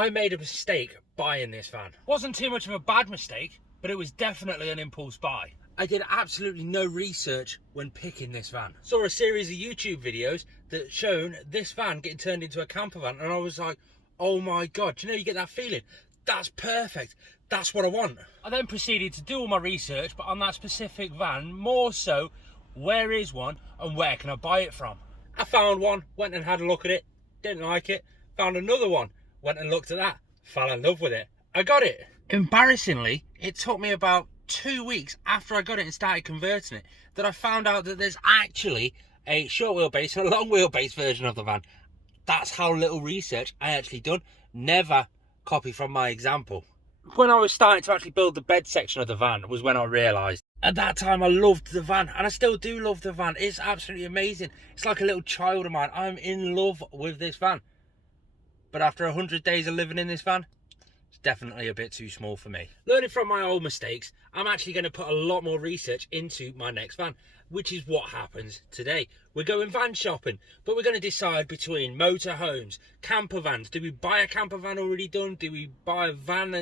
I made a mistake buying this van. Wasn't too much of a bad mistake, but it was definitely an impulse buy. I did absolutely no research when picking this van. Saw a series of YouTube videos that shown this van getting turned into a camper van, and I was like, oh my God, do you know, you get that feeling? That's perfect. That's what I want. I then proceeded to do all my research, but on that specific van, more so, where is one and where can I buy it from? I found one, went and had a look at it, didn't like it. Found another one, went and looked at that, fell in love with it. I got it. Embarrassingly, it took me about 2 weeks after I got it and started converting it that I found out that there's actually a short wheelbase and a long wheelbase version of the van. That's how little research I actually done. Never copy from my example. When I was starting to actually build the bed section of the van was when I realised. At that time I loved the van, and I still do love the van. It's absolutely amazing. It's like a little child of mine. I'm in love with this van. But after 100 days of living in this van, it's definitely a bit too small for me. Learning from my old mistakes, I'm actually going to put a lot more research into my next van, which is what happens today. We're going van shopping, but we're going to decide between motorhomes, camper vans. Do we buy a camper van already done? Do we buy a van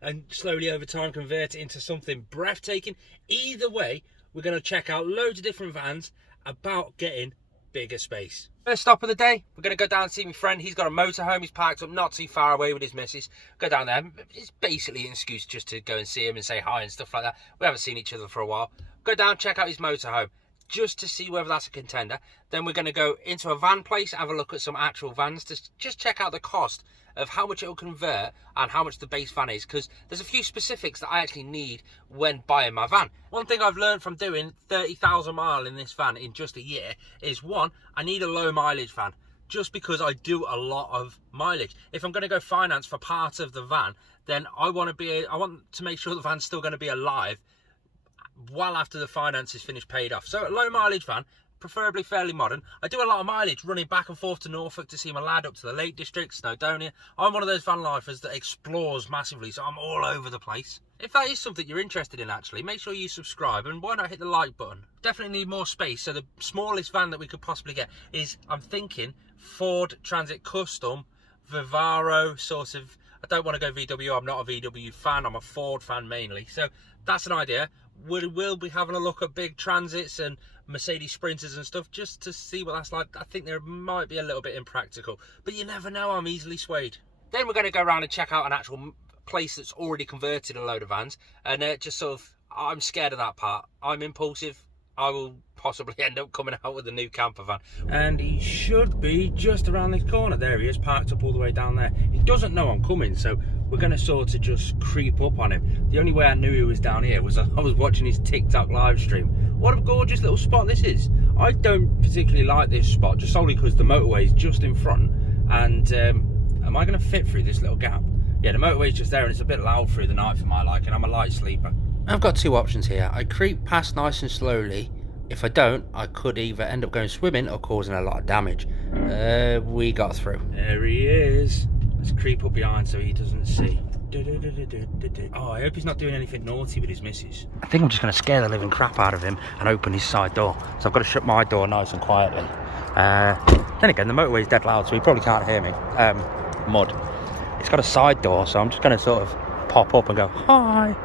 and slowly over time convert it into something breathtaking? Either way, we're going to check out loads of different vans about getting bigger space. First stop of the day, we're going to go down and see my friend. He's got a motorhome. He's parked up not too far away with his missus. Go down there. It's basically an excuse just to go and see him and say hi and stuff like that. We haven't seen each other for a while. Go down, check out his motorhome just to see whether that's a contender. Then we're going to go into a van place, have a look at some actual vans to just check out the cost of how much it will convert and how much the base van is, because there's a few specifics that I actually need when buying my van. One thing I've learned from doing 30,000 miles in this van in just a year is, one, I need a low mileage van, just because I do a lot of mileage. If I'm going to go finance for part of the van, then I want to make sure the van's still going to be alive well after the finance is finished, paid off. So a low mileage van, preferably fairly modern. I do a lot of mileage running back and forth to Norfolk to see my lad up to the Lake District, Snowdonia. I'm one of those van lifers that explores massively, so I'm all over the place. If that is something you're interested in, actually, make sure you subscribe, and why not hit the like button? Definitely need more space, so the smallest van that we could possibly get is, I'm thinking, Ford Transit Custom, Vivaro, sort of. I don't want to go VW, I'm not a VW fan, I'm a Ford fan mainly, so that's an idea. We'll be having a look at big Transits and Mercedes Sprinters and stuff just to see what that's like. I think there might be a little bit impractical, but you never know, I'm easily swayed. Then we're going to go around and check out an actual place that's already converted a load of vans, and just sort of, I'm scared of that part. I'm impulsive. I will possibly end up coming out with a new camper van. And he should be just around this corner. There he is, parked up all the way down there. He doesn't know I'm coming, so we're going to sort of just creep up on him. The only way I knew he was down here was I was watching his TikTok live stream. What a gorgeous little spot this is. I don't particularly like this spot, just solely because the motorway is just in front. And am I going to fit through this little gap? Yeah, the motorway's just there, and it's a bit loud through the night for my liking. I'm a light sleeper. I've got two options here. I creep past nice and slowly. If I don't, I could either end up going swimming or causing a lot of damage. We got through. There he is. Let's creep up behind so he doesn't see. Oh, I hope he's not doing anything naughty with his missus. I think I'm just going to scare the living crap out of him and open his side door. So I've got to shut my door nice and quietly. Then again, the motorway's dead loud, so he probably can't hear me. Mud. It's got a side door, so I'm just going to sort of pop up and go, hi.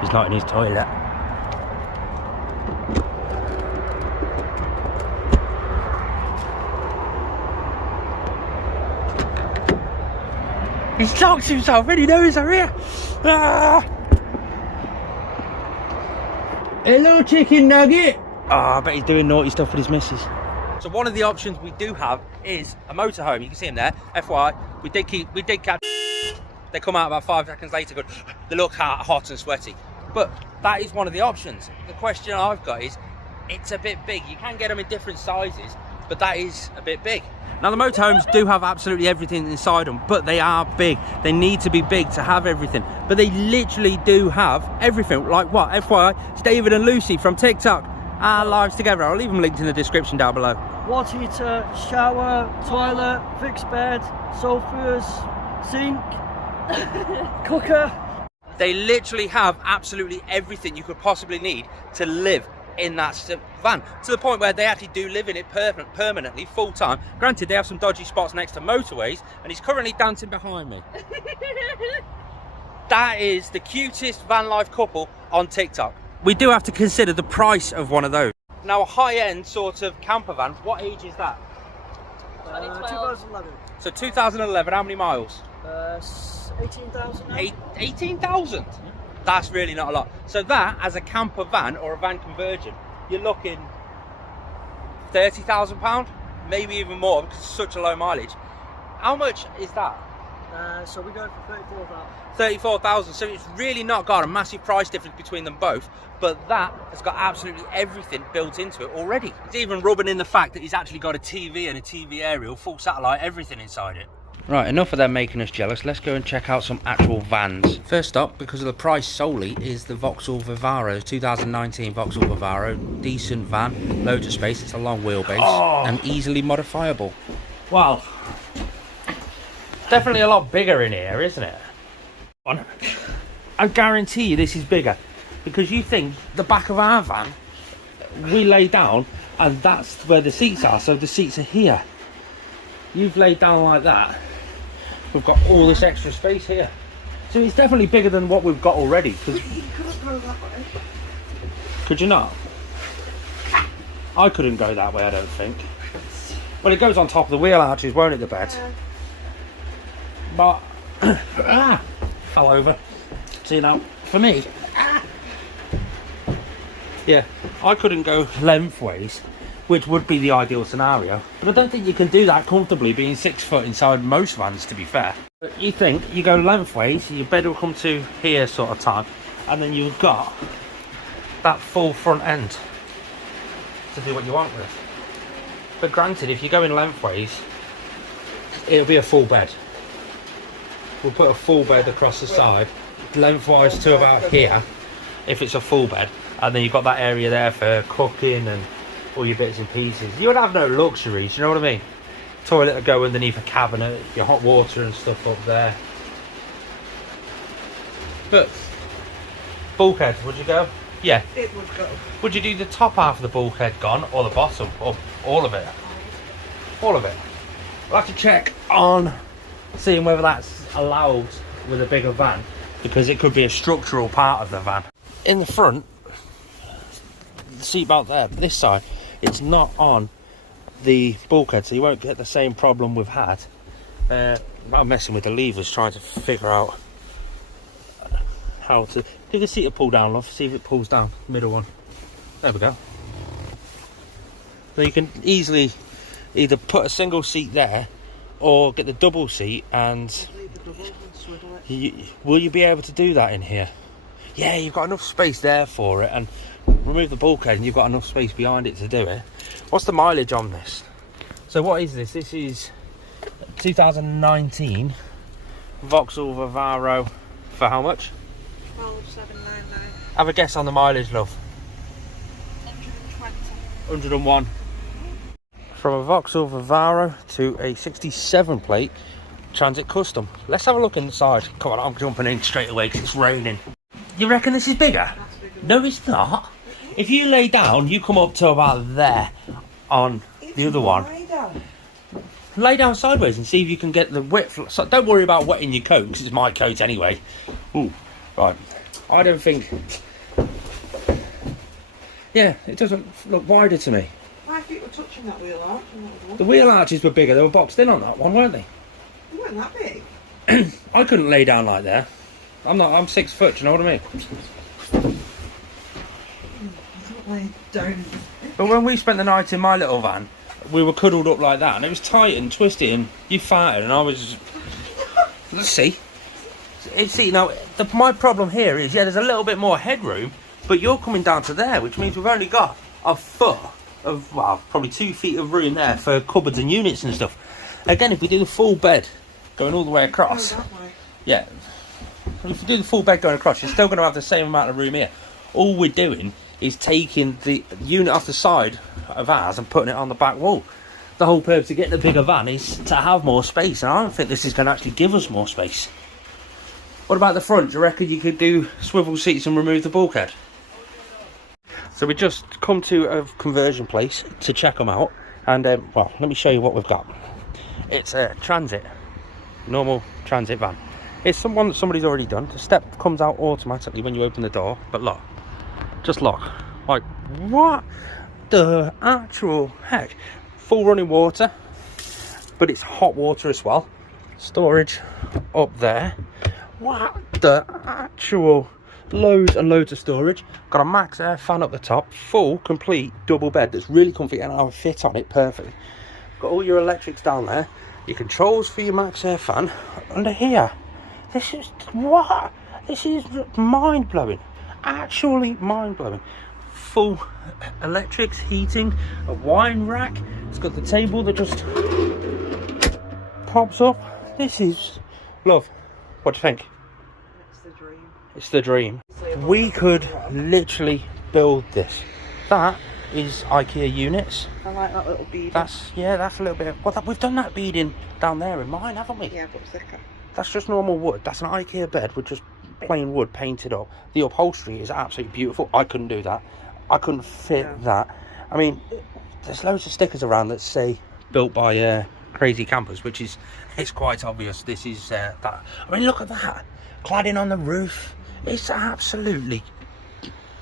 He's not in his toilet. He's locked himself and he knows I'm here. Ah! Hello, chicken nugget. I bet he's doing naughty stuff with his missus. So one of the options we do have is a motorhome. You can see him there. FYI, we did catch. They come out about 5 seconds later, good. They look hot and sweaty. But that is one of the options. The question I've got is, it's a bit big. You can get them in different sizes, but that is a bit big. Now the motorhomes do have absolutely everything inside them, but they are big. They need to be big to have everything. But they literally do have everything. Like what? FYI, it's David and Lucy from TikTok. Our lives together. I'll leave them linked in the description down below. Water heater, shower, toilet, fixed bed, sofas, sink, cooker. They literally have absolutely everything you could possibly need to live in that van, to the point where they actually do live in it permanently, full time. Granted, they have some dodgy spots next to motorways, and he's currently dancing behind me. That is the cutest van life couple on TikTok. We do have to consider the price of one of those. Now, a high-end sort of camper van, what age is that? 2011. So 2011, how many miles? 18,000. 18,000? That's really not a lot. So that, as a camper van or a van conversion, you're looking £30,000, maybe even more, because it's such a low mileage. How much is that? So we're going for 34,000. 34,000. So it's really not got a massive price difference between them both, but that has got absolutely everything built into it already. It's even rubbing in the fact that he's actually got a TV and a TV aerial, full satellite, everything inside it. Right, enough of them making us jealous. Let's go and check out some actual vans. First up, because of the price solely, is the Vauxhall Vivaro, 2019 Vauxhall Vivaro. Decent van, loads of space, it's a long wheelbase, and easily modifiable. Well, definitely a lot bigger in here, isn't it? I guarantee you this is bigger, because you think the back of our van, we lay down, and that's where the seats are, so the seats are here. You've laid down like that. We've got all this extra space here. So it's definitely bigger than what we've got already. You couldn't go that way. Could you not? I couldn't go that way, I don't think. Well, it goes on top of the wheel arches, won't it, the bed? But, fell over. See now, for me, yeah, I couldn't go lengthways, which would be the ideal scenario. But I don't think you can do that comfortably being 6 foot inside most vans, to be fair. But you think, you go lengthways, your bed will come to here sort of time, and then you've got that full front end to do what you want with. But granted, if you're going lengthways, it'll be a full bed. We'll put a full bed across the side, lengthwise to about here, if it's a full bed. And then you've got that area there for cooking and all your bits and pieces. You would have no luxuries, you know what I mean? Toilet would go underneath a cabinet, your hot water and stuff up there. But, bulkhead, would you go? Yeah. It would go. Would you do the top half of the bulkhead gone, or the bottom, or all of it? All of it. We'll have to check on seeing whether that's allowed with a bigger van, because it could be a structural part of the van. In the front, the seat belt there, but this side, it's not on the bulkhead, so you won't get the same problem we've had. I'm messing with the levers, trying to figure out how to give the seat a pull down, love. See if it pulls down. Middle one. There we go. So you can easily either put a single seat there or get the double seat, and will you be able to do that in here? Yeah, you've got enough space there for it, and remove the bulkhead and you've got enough space behind it to do it. What's the mileage on this? So what is this? This is 2019 Vauxhall Vivaro for how much? 12,799. Have a guess on the mileage, love. 120. 101. From a Vauxhall Vivaro to a 67 plate Transit Custom. Let's have a look inside. Come on, I'm jumping in straight away because it's raining. You reckon this is bigger? No, it's not. If you lay down, you come up to about there on the other one. Lay down sideways and see if you can get the width. So don't worry about wetting your coat, because it's my coat anyway. Ooh, right. I don't think... Yeah, it doesn't look wider to me. My feet were touching that wheel arch. The wheel arches were bigger. They were boxed in on that one, weren't they? They weren't that big. I couldn't lay down like there. I'm 6 foot, do you know what I mean? Down. But when we spent the night in my little van, we were cuddled up like that, and it was tight and twisty, and you farted, and I was... Let's see. See, now, my problem here is, yeah, there's a little bit more headroom, but you're coming down to there, which means we've only got a foot of, well, probably 2 feet of room there for cupboards and units and stuff. Again, if we do the full bed going all the way across, yeah, if we do the full bed going across, you're still going to have the same amount of room here. All we're doing is taking the unit off the side of ours and putting it on the back wall. The whole purpose of getting a bigger van is to have more space, and I don't think this is going to actually give us more space. What about the front? Do you reckon you could do swivel seats and remove the bulkhead? So we just come to a conversion place to check them out, and well, let me show you what we've got. It's a transit, normal transit van. It's someone that somebody's already done. The step comes out automatically when you open the door, but look, just look, like what the actual heck? Full running water, but it's hot water as well. Storage up there. What the actual? Loads and loads of storage. Got a max air fan up the top, full complete double bed that's really comfy, and I'll fit on it perfectly. Got all your electrics down there, your controls for your max air fan under here. This is what? This is mind-blowing, actually mind-blowing. Full electrics, heating, a wine rack. It's got the table that just pops up. This is love. What do you think? It's the dream. It's the dream. We could literally build this. That is IKEA units. I like that little bead. That's a little bit of, well, we've done that beading down there in mine, haven't we? Yeah, but thicker. That's just normal wood. That's an IKEA bed with just plain wood painted up. The upholstery is absolutely beautiful. I couldn't do that. I couldn't fit that. I mean, there's loads of stickers around that say built by Crazy Campers, which is, it's quite obvious this is that. I mean, look at that. Cladding on the roof. It's absolutely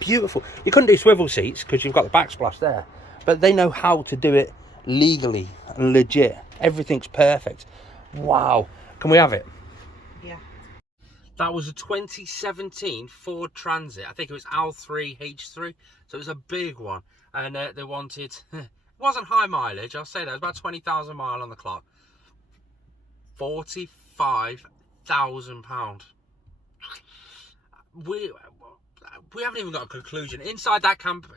beautiful. You couldn't do swivel seats because you've got the backsplash there, but they know how to do it legally and legit. Everything's perfect. Wow. Can we have it? Yeah. That was a 2017 Ford Transit. I think it was L3H3, so it was a big one. And they wanted, it wasn't high mileage, I'll say that, it was about 20,000 miles on the clock. £45,000. We haven't even got a conclusion. Inside that camper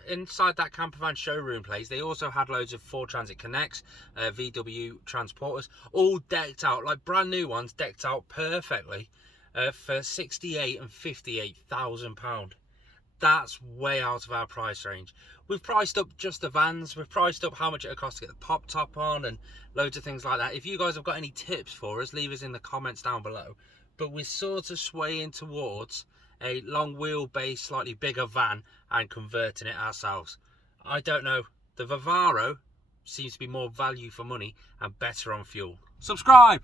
van showroom place, they also had loads of Ford Transit Connects, VW transporters, all decked out, like brand new ones, decked out perfectly, for £68,000 and £58,000. That's way out of our price range. We've priced up just the vans, we've priced up how much it would cost to get the pop top on and loads of things like that. If you guys have got any tips for us, leave us in the comments down below. But we're sort of swaying towards a long wheelbase, slightly bigger van and converting it ourselves. I don't know. The Vivaro seems to be more value for money and better on fuel. Subscribe!